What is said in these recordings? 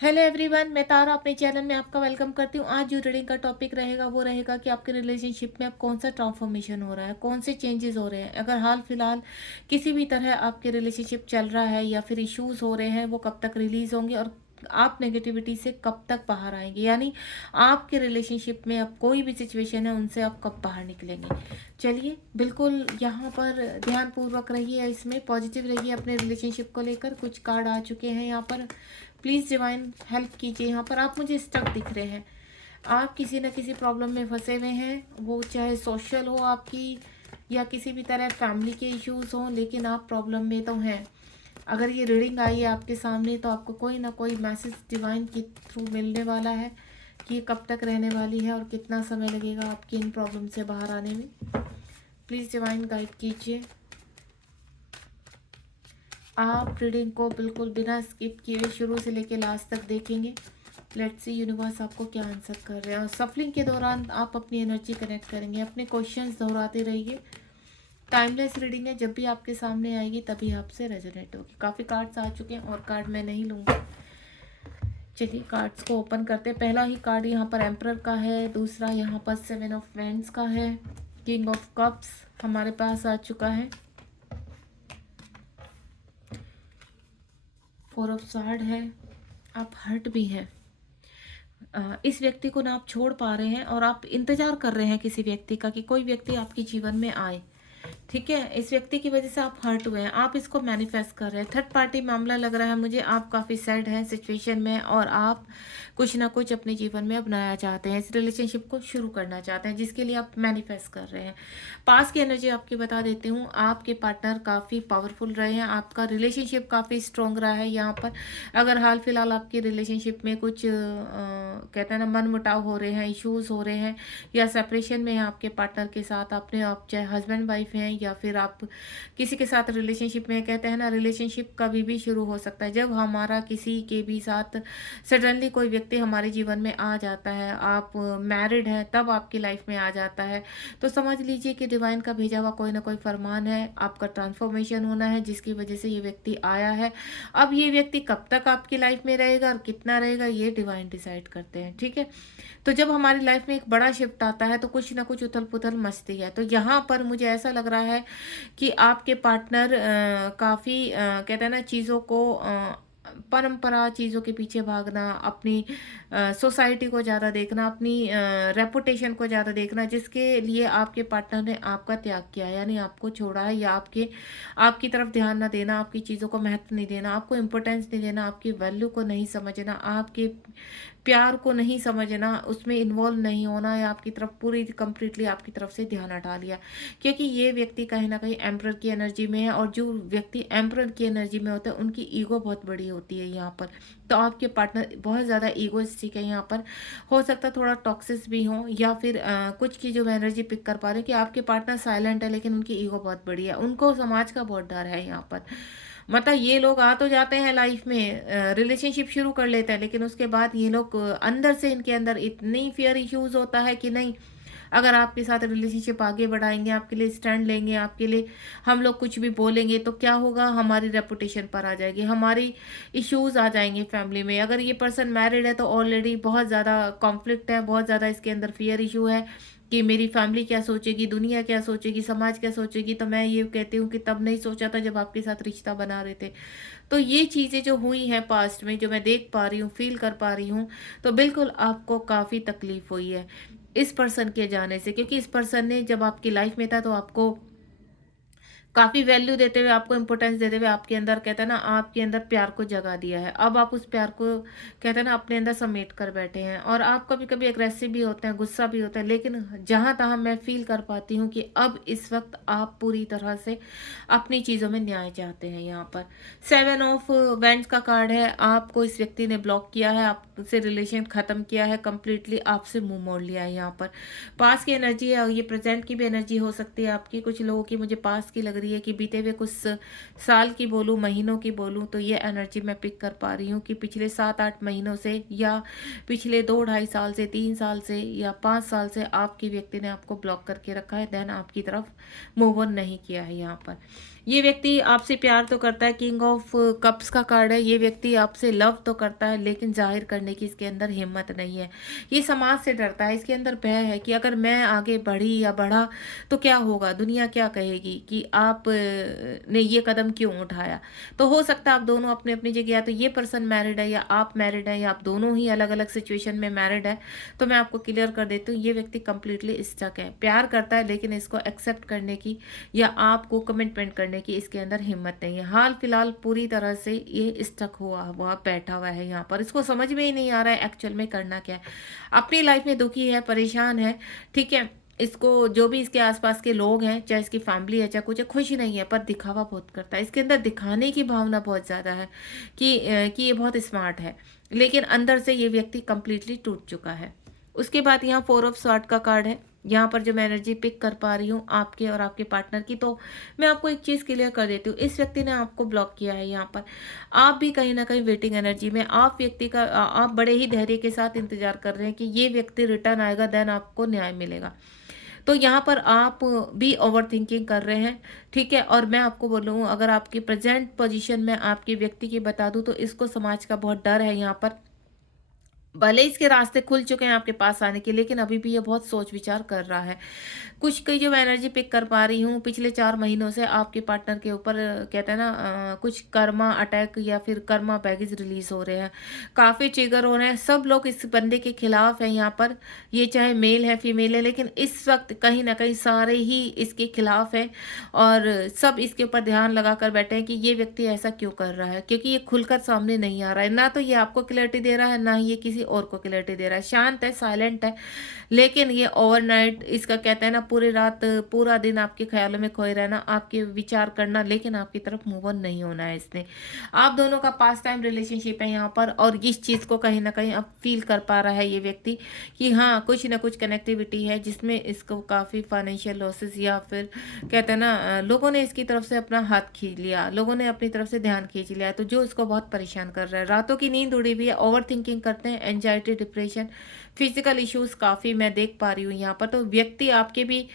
Hello everyone, मैं तारा अपने channel में आपका वेलकम करती हूँ। आज जो रीडिंग का टॉपिक रहेगा वो रहेगा कि आपके रिलेशनशिप में अब कौन सा ट्रांसफॉर्मेशन हो रहा है, कौन से चेंजेस हो रहे हैं। अगर हाल फिलहाल किसी भी तरह आपके रिलेशनशिप चल रहा है या फिर इश्यूज हो रहे हैं, वो कब तक रिलीज होंगे और आप नेगेटिविटी से कब तक बाहर आएंगे, यानी आपके रिलेशनशिप में अब कोई भी सिचुएशन है उनसे आप कब बाहर निकलेंगे। चलिए बिल्कुल यहाँ पर ध्यानपूर्वक रहिए, इसमें पॉजिटिव रहिए अपने रिलेशनशिप को लेकर। कुछ कार्ड आ चुके हैं यहाँ पर, प्लीज़ डिवाइन हेल्प कीजिए। यहाँ पर आप मुझे स्टक दिख रहे हैं, आप किसी न किसी प्रॉब्लम में फंसे हुए हैं, वो चाहे सोशल हो आपकी या किसी भी तरह फैमिली के इश्यूज हों, लेकिन आप प्रॉब्लम में तो हैं। अगर ये रीडिंग आई है आपके सामने तो आपको कोई ना कोई मैसेज डिवाइन के थ्रू मिलने वाला है कि ये कब तक रहने वाली है और कितना समय लगेगा आपकी इन प्रॉब्लम से बाहर आने में। प्लीज़ डिवाइन गाइड कीजिए। आप रीडिंग को बिल्कुल बिना स्किप किए शुरू से लेकर लास्ट तक देखेंगे। लेट्स सी यूनिवर्स आपको क्या आंसर कर रहे हैं। और सफलिंग के दौरान आप अपनी एनर्जी कनेक्ट करेंगे, अपने क्वेश्चंस दोहराते रहिए। टाइमलेस रीडिंग है, जब भी आपके सामने आएगी तभी आपसे रेजोनेट होगी। काफ़ी कार्ड्स आ चुके हैं और कार्ड मैं नहीं लूँगी। चलिए कार्ड्स को ओपन करते हैं। पहला ही कार्ड यहाँ पर एम्परर का है, दूसरा यहाँ पर 7 ऑफ वैंड्स का है, किंग ऑफ कप्स हमारे पास आ चुका है, 4 ऑफ सॉर्ड है। आप हर्ट भी हैं, इस व्यक्ति को ना आप छोड़ पा रहे हैं और आप इंतजार कर रहे हैं किसी व्यक्ति का कि कोई व्यक्ति आपके जीवन में आए। ठीक है, इस व्यक्ति की वजह से आप हर्ट हुए हैं, आप इसको मैनिफेस्ट कर रहे हैं। थर्ड पार्टी मामला लग रहा है मुझे, आप काफ़ी सैड हैं सिचुएशन में और आप कुछ ना कुछ अपने जीवन में अब नया चाहते हैं, इस रिलेशनशिप को शुरू करना चाहते हैं, जिसके लिए आप मैनिफेस्ट कर रहे हैं। पास की एनर्जी आपकी बता देती हूँ, आपके पार्टनर काफ़ी पावरफुल रहे हैं, आपका रिलेशनशिप काफ़ी स्ट्रॉन्ग रहा है। यहाँ पर अगर हाल फिलहाल आपकी रिलेशनशिप में कुछ कहते हैं ना मन मुटाव हो रहे हैं, इश्यूज हो रहे हैं या सेपरेशन में है आपके पार्टनर के साथ, अपने आप चाहे हस्बैंड वाइफ हैं या फिर आप किसी के साथ रिलेशनशिप में, कहते हैं ना रिलेशनशिप कभी भी शुरू हो सकता है जब हमारा किसी के भी साथ सडनली कोई व्यक्ति हमारे जीवन में आ जाता है। आप मैरिड हैं तब आपकी लाइफ में आ जाता है, तो समझ लीजिए कि डिवाइन का भेजा हुआ कोई ना कोई फरमान है, आपका ट्रांसफॉर्मेशन होना है जिसकी वजह से ये व्यक्ति आया है। अब ये व्यक्ति कब तक आपकी लाइफ में रहेगा और कितना रहेगा ये डिवाइन डिसाइड करते हैं। ठीक है, तो जब हमारी लाइफ में एक बड़ा शिफ्ट आता है तो कुछ ना कुछ उथल पुथल मचती है। तो यहाँ पर मुझे ऐसा लग रहा है कि आपके पार्टनर काफ़ी कहते हैं ना चीज़ों को परंपरा चीज़ों के पीछे भागना, अपनी सोसाइटी को ज़्यादा देखना, अपनी रेपुटेशन को ज़्यादा देखना, जिसके लिए आपके पार्टनर ने आपका त्याग किया है, यानी आपको छोड़ा है या आपकी तरफ ध्यान ना देना, आपकी चीज़ों को महत्व नहीं देना, आपको इम्पोर्टेंस नहीं देना, आपकी वैल्यू को नहीं समझना, आपके प्यार को नहीं समझना, उसमें इन्वॉल्व नहीं होना या आपकी तरफ पूरी कंप्लीटली आपकी तरफ से ध्यान हटा लिया। क्योंकि ये व्यक्ति कहीं ना कहीं एम्परर की एनर्जी में है और जो व्यक्ति एम्परर की एनर्जी में होता है उनकी ईगो बहुत बड़ी होती है यहाँ पर। तो आपके पार्टनर बहुत ज़्यादा ईगोइस्टिक है यहाँ पर, हो सकता है थोड़ा टॉक्सिस भी हो या फिर कुछ की जो मैं एनर्जी पिक कर पा रही हूँ कि आपके पार्टनर साइलेंट है लेकिन उनकी ईगो बहुत बड़ी है, उनको समाज का बहुत डर है यहाँ पर। मतलब ये लोग आ तो जाते हैं लाइफ में, रिलेशनशिप शुरू कर लेते हैं, लेकिन उसके बाद ये लोग अंदर से इनके अंदर इतनी फियर इश्यूज होता है कि नहीं, अगर आपके साथ रिलेशनशिप आगे बढ़ाएंगे, आपके लिए स्टैंड लेंगे, आपके लिए हम लोग कुछ भी बोलेंगे तो क्या होगा, हमारी रेपुटेशन पर आ जाएगी, हमारी इश्यूज आ जाएंगे फैमिली में। अगर ये पर्सन मैरिड है तो ऑलरेडी बहुत ज़्यादा कॉन्फ्लिक्ट है, बहुत ज़्यादा इसके अंदर फियर इशू है कि मेरी फैमिली क्या सोचेगी, दुनिया क्या सोचेगी, समाज क्या सोचेगी। तो मैं ये कहती हूँ कि तब नहीं सोचा था जब आपके साथ रिश्ता बना रहे थे। तो ये चीज़ें जो हुई हैं पास्ट में, जो मैं देख पा रही हूँ, फील कर पा रही हूँ, तो बिल्कुल आपको काफ़ी तकलीफ हुई है इस पर्सन के जाने से, क्योंकि इस पर्सन ने जब आपकी लाइफ में था तो आपको काफ़ी वैल्यू देते हुए, आपको इम्पोर्टेंस देते हुए आपके अंदर, कहते हैं ना आपके अंदर प्यार को जगा दिया है। अब आप उस प्यार को, कहते हैं ना, अपने अंदर समेट कर बैठे हैं और आप कभी कभी एग्रेसिव भी होते हैं, गुस्सा भी होता है, लेकिन जहाँ तहाँ मैं फील कर पाती हूँ कि अब इस वक्त आप पूरी तरह से अपनी चीज़ों में न्याय चाहते हैं। यहाँ पर 7 ऑफ वैंड्स का कार्ड है, आपको इस व्यक्ति ने ब्लॉक किया है, आपसे रिलेशन ख़त्म किया है कंप्लीटली, आपसे मुंह मोड़ लिया है। यहाँ पर पास की एनर्जी है और ये प्रेजेंट की भी एनर्जी हो सकती है आपकी। कुछ लोगों की मुझे पास की लग रही है कि बीते हुए कुछ साल की बोलूँ, महीनों की बोलूँ, तो ये एनर्जी मैं पिक कर पा रही हूँ कि पिछले 7-8 महीनों से या पिछले 2-2.5 साल से, 3 साल से या 5 साल से आपकी व्यक्ति ने आपको ब्लॉक करके रखा है, देन आपकी तरफ मूव ऑन नहीं किया है। यहाँ पर ये व्यक्ति आपसे प्यार तो करता है, किंग ऑफ कप्स का कार्ड है। ये व्यक्ति आपसे लव तो करता है, लेकिन ज़ाहिर करने की इसके अंदर हिम्मत नहीं है। ये समाज से डरता है, इसके अंदर भय है कि अगर मैं आगे बढ़ी या बढ़ा तो क्या होगा, दुनिया क्या कहेगी कि आप ने ये कदम क्यों उठाया। तो हो सकता है आप दोनों अपनी-अपनी जगह, या तो ये पर्सन मैरिड है या आप मैरिड हैं, या आप दोनों ही अलग-अलग सिचुएशन में मैरिड है। तो मैं आपको क्लियर कर देती हूँ, ये व्यक्ति कंप्लीटली स्टक है। प्यार करता है, लेकिन इसको एक्सेप्ट करने की या आपको कमिटमेंट करने की इसके अंदर हिम्मत नहीं है। हाल फिलहाल पूरी तरह से ये स्टक हुआ हुआ बैठा हुआ है यहाँ पर। इसको समझ में ही नहीं आ रहा है एक्चुअल में करना क्या है। अपनी लाइफ में दुखी है, परेशान है, ठीक है। इसको जो भी इसके आसपास के लोग हैं, चाहे इसकी फैमिली है, चाहे कुछ है, खुश नहीं है, पर दिखावा बहुत करता है। इसके अंदर दिखाने की भावना बहुत ज़्यादा है कि ये बहुत स्मार्ट है, लेकिन अंदर से ये व्यक्ति कंप्लीटली टूट चुका है। उसके बाद यहाँ 4 ऑफ स्वॉर्ड का कार्ड है। यहाँ पर जो मैं एनर्जी पिक कर पा रही हूँ आपके और आपके पार्टनर की, तो मैं आपको एक चीज़ क्लियर कर देती हूँ। इस व्यक्ति ने आपको ब्लॉक किया है यहाँ पर। आप भी कहीं न कहीं वेटिंग एनर्जी में, आप बड़े ही धैर्य के साथ इंतज़ार कर रहे हैं कि ये व्यक्ति रिटर्न आएगा, देन आपको न्याय मिलेगा। तो यहाँ पर आप भी ओवरथिंकिंग कर रहे हैं, ठीक है। और मैं आपको बोलूँ, अगर आपकी प्रेज़ेंट पोज़ीशन में आपके व्यक्ति की बता दूँ, तो इसको समाज का बहुत डर है यहाँ पर। भले इसके रास्ते खुल चुके हैं आपके पास आने के, लेकिन अभी भी ये बहुत सोच विचार कर रहा है। कुछ की जो मैं एनर्जी पिक कर पा रही हूँ, पिछले 4 महीनों से आपके पार्टनर के ऊपर कहते हैं ना कुछ कर्मा अटैक या फिर कर्मा बैगेज रिलीज़ हो रहे हैं। काफ़ी ट्रिगर हो रहे हैं। सब लोग इस बंदे के खिलाफ हैं यहाँ पर। ये चाहे मेल है, फीमेल है, लेकिन इस वक़्त कहीं न कहीं सारे ही इसके खिलाफ हैं और सब इसके ऊपर ध्यान लगाकर बैठे हैं कि ये व्यक्ति ऐसा क्यों कर रहा है, क्योंकि ये खुलकर सामने नहीं आ रहा है। ना तो ये आपको क्लैरिटी दे रहा है, ना ही ये किसी और को क्लैरिटी दे रहा है। शांत है, साइलेंट है, लेकिन ये ओवरनाइट इसका कहते हैं ना पूरी रात पूरा दिन आपके ख्यालों में खोए रहना, आपके विचार करना, लेकिन आपकी तरफ मूव ऑन नहीं होना है इसने। आप दोनों का पास टाइम रिलेशनशिप है यहाँ पर, और इस चीज़ को कहीं न कहीं अब फ़ील कर पा रहा है ये व्यक्ति कि हाँ, कुछ न कुछ कनेक्टिविटी है जिसमें इसको काफ़ी फाइनेंशियल लॉसेस या फिर कहते हैं ना लोगों ने इसकी तरफ से अपना हाथ खींच लिया, लोगों ने अपनी तरफ से ध्यान खींच लिया, तो जो इसको बहुत परेशान कर रहा है। रातों की नींद उड़ी हुई है, ओवरथिंकिंग करते हैं, एंग्जायटी, डिप्रेशन, फिजिकल इश्यूज काफ़ी मैं देख पा रही हूँ यहाँ पर। तो व्यक्ति आपके भी,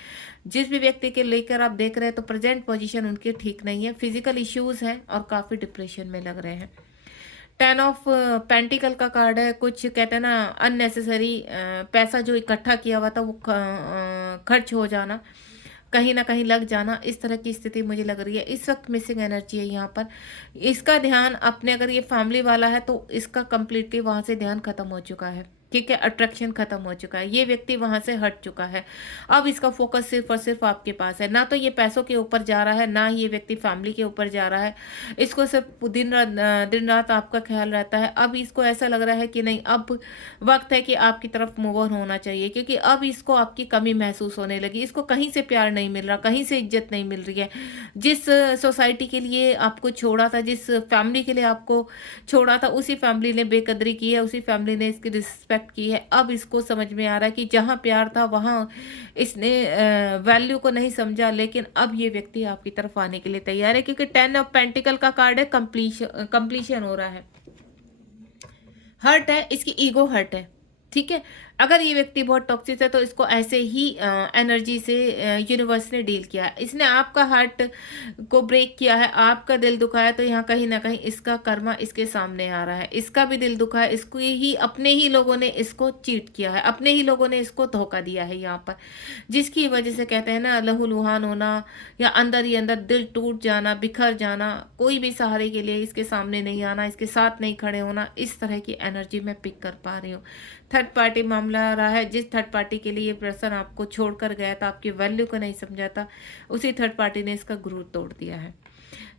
जिस भी व्यक्ति के लेकर आप देख रहे हैं, तो प्रेजेंट पोजीशन उनकी ठीक नहीं है, फिजिकल इश्यूज हैं और काफ़ी डिप्रेशन में लग रहे हैं। 10 ऑफ पेंटिकल का कार्ड है। कुछ कहते हैं ना अननेसेसरी पैसा जो इकट्ठा किया हुआ था वो खर्च हो जाना, कहीं न कहीं लग जाना, इस तरह की स्थिति मुझे लग रही है। इस वक़्त मिसिंग एनर्जी है यहाँ पर। इसका ध्यान अपने, अगर ये फैमिली वाला है तो इसका कंप्लीटली वहाँ से ध्यान खत्म हो चुका है, ठीक है? अट्रैक्शन खत्म हो चुका है। ये व्यक्ति वहाँ से हट चुका है। अब इसका फ़ोकस सिर्फ़ और सिर्फ़ आपके पास है। ना तो ये पैसों के ऊपर जा रहा है, ना ही ये व्यक्ति फैमिली के ऊपर जा रहा है। इसको सिर्फ़ दिन-रात आपका ख़्याल रहता है। अब इसको ऐसा लग रहा है कि नहीं, अब वक़्त है कि आपकी तरफ मूव ऑन होना चाहिए, क्योंकि अब इसको आपकी कमी महसूस होने लगी। इसको कहीं से प्यार नहीं मिल रहा, कहीं से इज़्ज़त नहीं मिल रही है। जिस सोसाइटी के लिए आपको छोड़ा था, जिस फैमिली के लिए आपको छोड़ा था, उसी फैमिली ने बेकदरी की है, उसी फैमिली ने इसकी रिस्पेक्ट की है। अब इसको समझ में आ रहा है कि जहाँ प्यार था वहाँ इसने वैल्यू को नहीं समझा, लेकिन अब ये व्यक्ति आपकी तरफ आने के लिए तैयार है, क्योंकि 10 ऑफ पेंटिकल का कार्ड है, कंप्लीशन हो रहा है। हर्ट है, इसकी ईगो हर्ट है, ठीक है। अगर ये व्यक्ति बहुत टॉक्सिक है तो इसको ऐसे ही एनर्जी से यूनिवर्स ने डील किया है। इसने आपका हार्ट को ब्रेक किया है, आपका दिल दुखाया है, तो यहाँ कहीं ना कहीं इसका कर्मा इसके सामने आ रहा है। इसका भी दिल दुखा है, इसको ही अपने ही लोगों ने इसको चीट किया है, अपने ही लोगों ने इसको धोखा दिया है यहाँ पर, जिसकी वजह से कहते हैं ना लहूलुहान होना या अंदर ही अंदर दिल टूट जाना, बिखर जाना, कोई भी सहारे के लिए इसके सामने नहीं आना, इसके साथ नहीं खड़े होना, इस तरह की एनर्जी मैं पिक कर पा रही हूँ। थर्ड पार्टी मामला आ रहा है। जिस थर्ड पार्टी के लिए ये पर्सन आपको छोड़कर गया था, आपकी वैल्यू को नहीं समझा था, उसी थर्ड पार्टी ने इसका गुरूर तोड़ दिया है।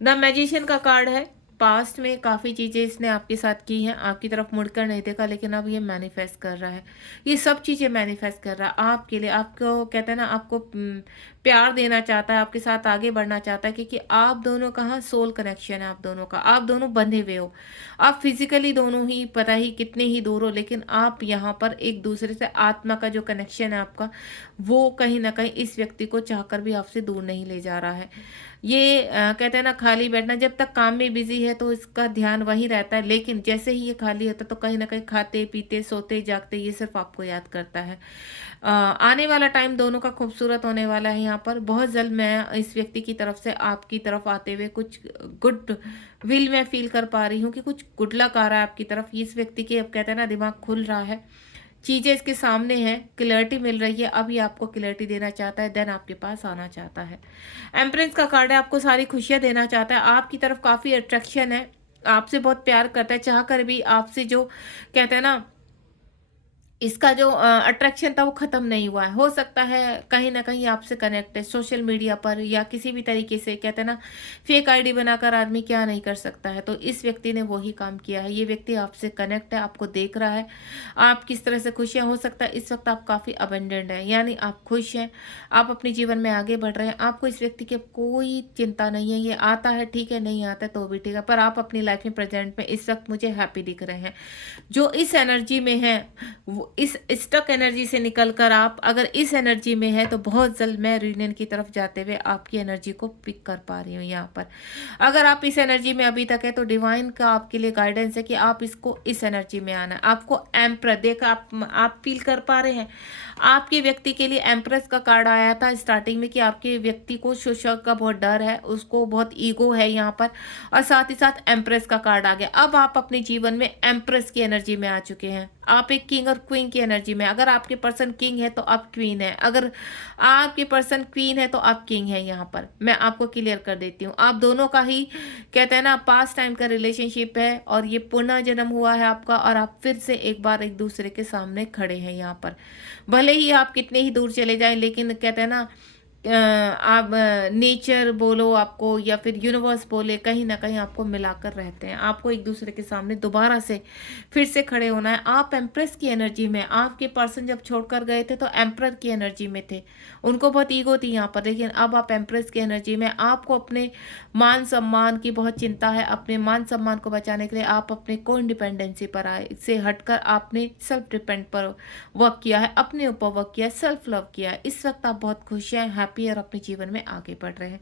द मैजिशियन का कार्ड है। पास्ट में काफ़ी चीज़ें इसने आपके साथ की हैं, आपकी तरफ मुड़कर नहीं देखा, लेकिन अब ये मैनिफेस्ट कर रहा है। ये सब चीज़ें मैनिफेस्ट कर रहा है आपके लिए। आपको कहते हैं ना, आपको प्यार देना चाहता है, आपके साथ आगे बढ़ना चाहता है, क्योंकि आप दोनों का हाँ सोल कनेक्शन है, आप दोनों का, आप दोनों बंधे हुए हो। आप फिजिकली दोनों ही पता ही कितने ही दूर हो, लेकिन आप यहाँ पर एक दूसरे से आत्मा का जो कनेक्शन है आपका, वो कहीं ना कहीं इस व्यक्ति को चाहकर भी आपसे दूर नहीं ले जा रहा है। ये कहते हैं ना खाली बैठना, जब तक काम में बिजी है तो इसका ध्यान वहीं रहता है, लेकिन जैसे ही ये खाली होता है तो कहीं ना कहीं खाते पीते सोते जागते ये सिर्फ आपको याद करता है। आने वाला टाइम दोनों का खूबसूरत होने वाला है। यहाँ पर बहुत जल्द मैं इस व्यक्ति की तरफ से आपकी तरफ आते हुए कुछ गुड विल मैं फील कर पा रही हूँ कि कुछ गुड लक आ रहा है आपकी तरफ। इस व्यक्ति के अब कहते हैं ना दिमाग खुल रहा है, चीजें इसके सामने हैं, क्लैरिटी मिल रही है, अब ये आपको क्लैरिटी देना चाहता है, देन आपके पास आना चाहता है। एम्प्रेस का कार्ड है, आपको सारी खुशियां देना चाहता है, आपकी तरफ काफी अट्रैक्शन है, आपसे बहुत प्यार करता है, चाह कर भी आपसे जो कहते हैं ना इसका जो अट्रैक्शन था वो खत्म नहीं हुआ है। हो सकता है कहीं न कहीं आपसे कनेक्ट है सोशल मीडिया पर या किसी भी तरीके से, कहते हैं ना फेक आईडी बनाकर आदमी क्या नहीं कर सकता है, तो इस व्यक्ति ने वही काम किया है। ये व्यक्ति आपसे कनेक्ट है, आपको देख रहा है, आप किस तरह से खुश हैं। हो सकता है इस वक़्त आप काफ़ी अबंडेंट हैं, यानी आप खुश हैं, आप अपने जीवन में आगे बढ़ रहे हैं, आपको इस व्यक्ति की कोई चिंता नहीं है। ये आता है ठीक है, नहीं आता है तो भी ठीक है, पर आप अपनी लाइफ़ में प्रेज़ेंट में इस वक़्त मुझे हैप्पी दिख रहे हैं। जो इस एनर्जी में है वो इस स्टक एनर्जी से निकलकर आप अगर इस एनर्जी में है तो बहुत जल्द मैं रीयूनियन की तरफ जाते हुए आपकी एनर्जी को पिक कर पा रही हूँ। यहाँ पर अगर आप इस एनर्जी में अभी तक है तो डिवाइन का आपके लिए गाइडेंस है कि आप इसको इस एनर्जी में आना है। आपको एम्प्रस देख आप फील कर पा रहे हैं, आपके व्यक्ति के लिए एम्प्रेस का कार्ड आया था स्टार्टिंग में कि आपके व्यक्ति को शोषक का बहुत डर है, उसको बहुत ईगो है यहाँ पर, और साथ ही साथ एम्प्रेस का कार्ड आ गया। अब आप अपने जीवन में एम्प्रेस की एनर्जी में आ चुके हैं, आप एक किंग और क्वीन की एनर्जी में। अगर आपके पर्सन किंग है तो आप क्वीन है, अगर आपके पर्सन क्वीन है तो आप किंग है। यहाँ पर मैं आपको क्लियर कर देती हूँ, आप दोनों का ही कहते हैं ना पास्ट टाइम का रिलेशनशिप है और ये पुनः जन्म हुआ है आपका, और आप फिर से एक बार एक दूसरे के सामने खड़े हैं। यहाँ पर भले ही आप कितने ही दूर चले जाएं, लेकिन कहते हैं ना आप नेचर बोलो आपको या फिर यूनिवर्स बोले, कहीं ना कहीं आपको मिलाकर रहते हैं। आपको एक दूसरे के सामने दोबारा से फिर से खड़े होना है। आप एम्प्रेस की एनर्जी में, आपके पर्सन जब छोड़कर गए थे तो एम्प्रर की एनर्जी में थे, उनको बहुत ईगो थी यहाँ पर, लेकिन अब आप एम्प्रेस की एनर्जी में। आपको अपने मान सम्मान की बहुत चिंता है, अपने मान सम्मान को बचाने के लिए आप अपने को इंडिपेंडेंसी पर आए, इससे हटकर आपने सेल्फ डिपेंड पर वर्क किया है, अपने ऊपर वर्क किया है, सेल्फ लव किया है। इस वक्त आप बहुत खुश हैं, हैप्पी और अपने जीवन में आगे बढ़ रहे हैं।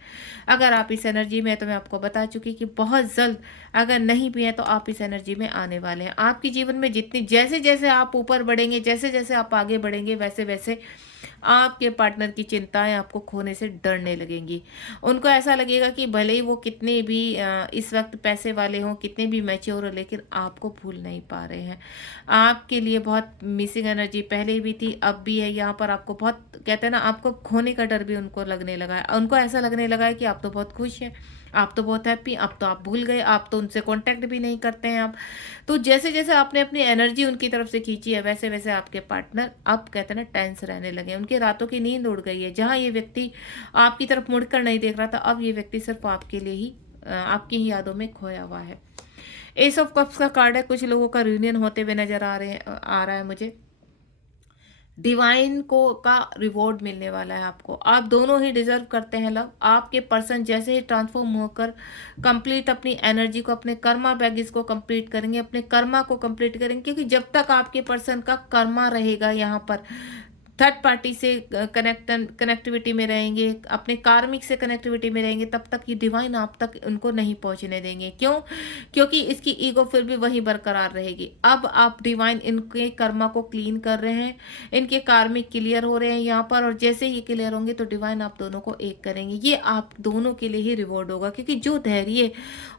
अगर आप इस एनर्जी में है तो मैं आपको बता चुकी कि बहुत जल्द, अगर नहीं भी है तो आप इस एनर्जी में आने वाले हैं। आपके जीवन में जितनी जैसे जैसे आप ऊपर बढ़ेंगे, जैसे जैसे आप आगे बढ़ेंगे, वैसे वैसे आपके पार्टनर की चिंताएं आपको खोने से डरने लगेंगी। उनको ऐसा लगेगा कि भले ही वो कितने भी इस वक्त पैसे वाले हों, कितने भी मैच्योर हो, लेकिन आपको भूल नहीं पा रहे हैं। आपके लिए बहुत मिसिंग एनर्जी पहले भी थी, अब भी है। यहाँ पर आपको बहुत कहते हैं ना, आपको खोने का डर भी उनको लगने लगा है। उनको ऐसा लगने लगा है कि आप तो बहुत खुश हैं, आप तो बहुत हैप्पी, अब तो आप भूल गए, आप तो उनसे कांटेक्ट भी नहीं करते हैं आप। तो जैसे जैसे आपने अपनी एनर्जी उनकी तरफ से खींची है, वैसे वैसे आपके पार्टनर अब कहते हैं ना टेंस रहने लगे, उनके रातों की नींद उड़ गई है। जहां ये व्यक्ति आपकी तरफ मुड़कर नहीं देख रहा था, अब ये व्यक्ति सिर्फ आपके लिए ही आपकी ही यादों में खोया हुआ है। एस ऑफ कप्स का कार्ड है, कुछ लोगों का रियूनियन होते हुए नजर आ रहा है मुझे। डिवाइन को का रिवॉर्ड मिलने वाला है आपको, आप दोनों ही डिजर्व करते हैं लव। आपके पर्सन जैसे ही ट्रांसफॉर्म होकर कंप्लीट अपनी एनर्जी को, अपने कर्मा बैगेज को कंप्लीट करेंगे, अपने कर्मा को कंप्लीट करेंगे, क्योंकि जब तक आपके पर्सन का कर्मा रहेगा, यहाँ पर थर्ड पार्टी से कनेक्टिविटी में रहेंगे, अपने कार्मिक से कनेक्टिविटी में रहेंगे, तब तक ये डिवाइन आप तक उनको नहीं पहुंचने देंगे। क्यों? क्योंकि इसकी ईगो फिर भी वही बरकरार रहेगी। अब आप डिवाइन इनके कर्मा को क्लीन कर रहे हैं, इनके कार्मिक क्लियर हो रहे हैं यहाँ पर, और जैसे ही क्लियर होंगे तो डिवाइन आप दोनों को एक करेंगे। ये आप दोनों के लिए ही रिवॉर्ड होगा, क्योंकि जो धैर्य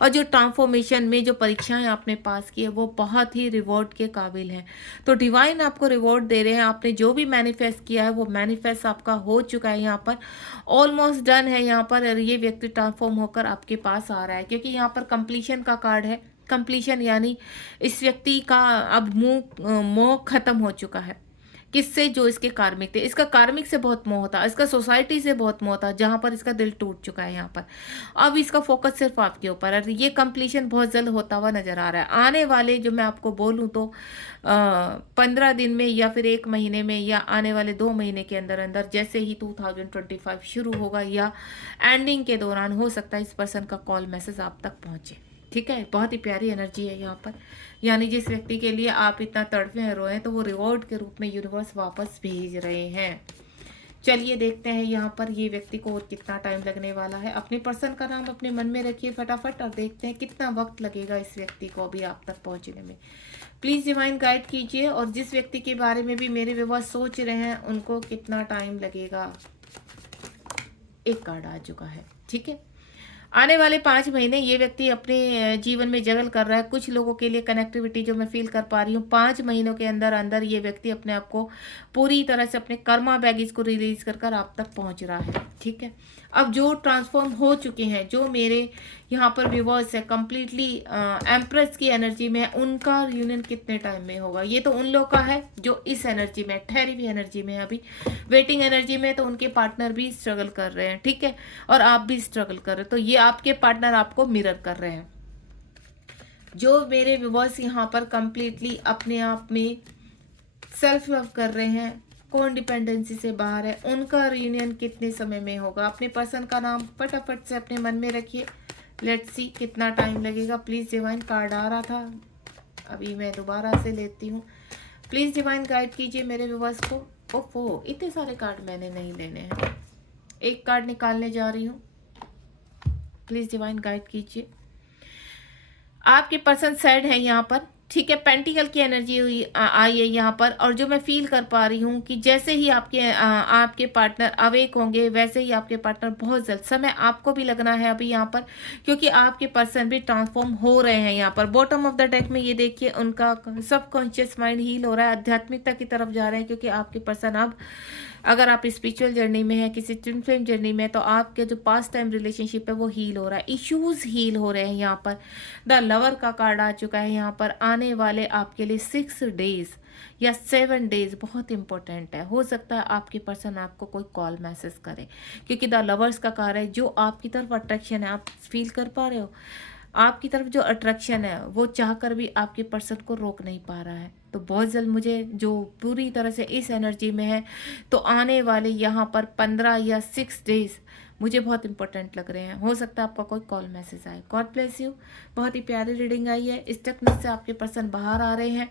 और जो ट्रांसफॉर्मेशन में जो परीक्षाएं आपने पास की है वो बहुत ही रिवॉर्ड के काबिल है। तो डिवाइन आपको रिवॉर्ड दे रहे हैं। आपने जो भी मैनिफेस्ट किया है वो मैनिफेस्ट आपका हो चुका है, यहाँ पर ऑलमोस्ट डन है। यहाँ पर ये व्यक्ति ट्रांसफॉर्म होकर आपके पास आ रहा है, क्योंकि यहाँ पर कंप्लीशन का कार्ड है। कंप्लीशन यानी इस व्यक्ति का अब मोह खत्म हो चुका है। किससे? जो इसके कार्मिक थे। इसका कार्मिक से बहुत मोह था, इसका सोसाइटी से बहुत मोह था, जहां पर इसका दिल टूट चुका है। यहाँ पर अब इसका फोकस सिर्फ आपके ऊपर है। ये कंप्लीशन बहुत जल्द होता हुआ नजर आ रहा है। आने वाले जो मैं आपको बोलूं तो 15 दिन में या फिर 1 महीने में या आने वाले 2 महीने के अंदर अंदर, जैसे ही 2025 शुरू होगा या एंडिंग के दौरान, हो सकता है इस पर्सन का कॉल मैसेज आप तक पहुंचे। ठीक है, बहुत ही प्यारी एनर्जी है यहाँ पर। यानी जिस व्यक्ति के लिए आप इतना तड़पे हैं, रोए हैं, तो वो रिवॉर्ड के रूप में यूनिवर्स वापस भेज रहे हैं। चलिए देखते हैं यहाँ पर ये व्यक्ति को और कितना टाइम लगने वाला है। अपने पर्सन का नाम अपने मन में रखिए फटाफट और देखते हैं कितना वक्त लगेगा इस व्यक्ति को अभी आप तक पहुँचने में। प्लीज़ डिवाइन गाइड कीजिए, और जिस व्यक्ति के बारे में भी मेरे व्यूअर्स सोच रहे हैं उनको कितना टाइम लगेगा। एक कार्ड आ चुका है, ठीक है। आने वाले 5 महीने ये व्यक्ति अपने जीवन में जगल कर रहा है। कुछ लोगों के लिए कनेक्टिविटी जो मैं फील कर पा रही हूँ, 5 महीनों के अंदर अंदर ये व्यक्ति अपने आप को पूरी तरह से अपने कर्मा बैगेज को रिलीज कर कर आप तक पहुँच रहा है, ठीक है। अब जो ट्रांसफॉर्म हो चुके हैं, जो मेरे यहाँ पर व्यूअर्स है कंप्लीटली एम्प्रेस की एनर्जी में, उनका यूनियन कितने टाइम में होगा। ये तो उन लोग का है जो इस एनर्जी में, ठहरी हुई एनर्जी में, अभी वेटिंग एनर्जी में, तो उनके पार्टनर भी स्ट्रगल कर रहे हैं, ठीक है, और आप भी स्ट्रगल कर रहे हैं, तो ये आपके पार्टनर आपको मिरर कर रहे हैं। जो मेरे व्यूअर्स यहाँ पर कंप्लीटली अपने आप में सेल्फ लव कर रहे हैं, कौन डिपेंडेंसी से बाहर है, उनका रियूनियन कितने समय में होगा। अपने पर्सन का नाम फटाफट से अपने मन में रखिए। लेट्स सी कितना टाइम लगेगा। प्लीज़ डिवाइन, कार्ड आ रहा था, अभी मैं दोबारा से लेती हूँ। प्लीज़ डिवाइन गाइड कीजिए मेरे व्यूअर्स को। ओफो, इतने सारे कार्ड मैंने नहीं लेने हैं, एक कार्ड निकालने जा रही हूँ। प्लीज़ डिवाइन गाइड कीजिए। आपके पर्सन सैड है यहाँ पर, ठीक है, पेंटिकल की एनर्जी आई है यहाँ पर, और जो मैं फील कर पा रही हूँ कि जैसे ही आपके पार्टनर अवेक होंगे वैसे ही आपके पार्टनर बहुत जल्द, समय आपको भी लगना है अभी यहाँ पर, क्योंकि आपके पर्सन भी ट्रांसफॉर्म हो रहे हैं यहाँ पर। बॉटम ऑफ द डेक में ये देखिए उनका सबकॉन्शियस माइंड हील हो रहा है, आध्यात्मिकता की तरफ जा रहे हैं, क्योंकि आपके पर्सन अब, अगर आप स्पिरिचुअल जर्नी में है, किसी ट्विन फ्लेम जर्नी में, तो आपके जो पास्ट टाइम रिलेशनशिप है वो हील हो रहा है, इश्यूज हील हो रहे हैं यहाँ पर। द लवर का कार्ड आ चुका है यहाँ पर। आने वाले आपके लिए 6 डेज या 7 डेज बहुत इंपॉर्टेंट है। हो सकता है आपके पर्सन आपको कोई कॉल मैसेज करे, क्योंकि द लवर्स का कार्ड है। जो आपकी तरफ अट्रैक्शन है, आप फील कर पा रहे हो, आपकी तरफ जो अट्रैक्शन है वो चाहकर भी आपके पर्सन को रोक नहीं पा रहा है। तो बहुत जल्द मुझे जो पूरी तरह से इस एनर्जी में है, तो आने वाले यहाँ पर 15 या 6 डेज मुझे बहुत इंपॉर्टेंट लग रहे हैं। हो सकता है आपका कोई कॉल मैसेज आए। God bless you. बहुत ही प्यारी रीडिंग आई है। स्टकनेस से आपके पर्सन बाहर आ रहे हैं।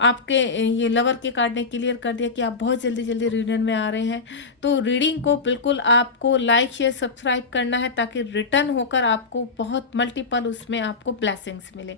आपके ये लवर के कार्ड ने क्लियर कर दिया कि आप बहुत जल्दी जल्दी रीडिंग में आ रहे हैं। तो रीडिंग को बिल्कुल आपको लाइक शेयर सब्सक्राइब करना है, ताकि रिटर्न होकर आपको बहुत मल्टीपल उसमें आपको ब्लेसिंग्स मिले।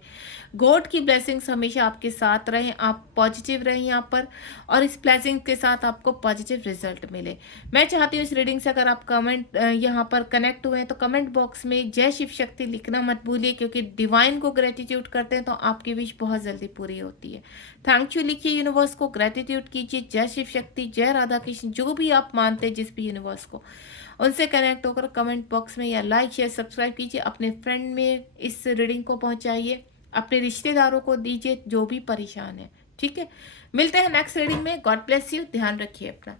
गॉड की ब्लेसिंग्स हमेशा आपके साथ रहें, आप पॉजिटिव रहें यहाँ पर, और इस ब्लेसिंग के साथ आपको पॉजिटिव रिजल्ट मिले। मैं चाहती हूँ इस रीडिंग से अगर आप कमेंट यहाँ पर कनेक्ट हुए हैं तो कमेंट बॉक्स में जय शिव शक्ति लिखना मत भूलिए, क्योंकि डिवाइन को ग्रेटिट्यूड करते हैं तो आपकी विश बहुत जल्दी पूरी होती है। थैंक यू लिखिए यूनिवर्स को, ग्रेटिट्यूड कीजिए, जय शिव शक्ति, जय राधा कृष्ण, जो भी आप मानते हैं जिस भी यूनिवर्स को, उनसे कनेक्ट होकर कमेंट बॉक्स में या लाइक शेयर सब्सक्राइब कीजिए। अपने फ्रेंड में इस रीडिंग को पहुंचाइए, अपने रिश्तेदारों को दीजिए जो भी परेशान है, ठीक है। मिलते हैं नेक्स्ट रीडिंग में। God bless you. ध्यान रखिए अपना।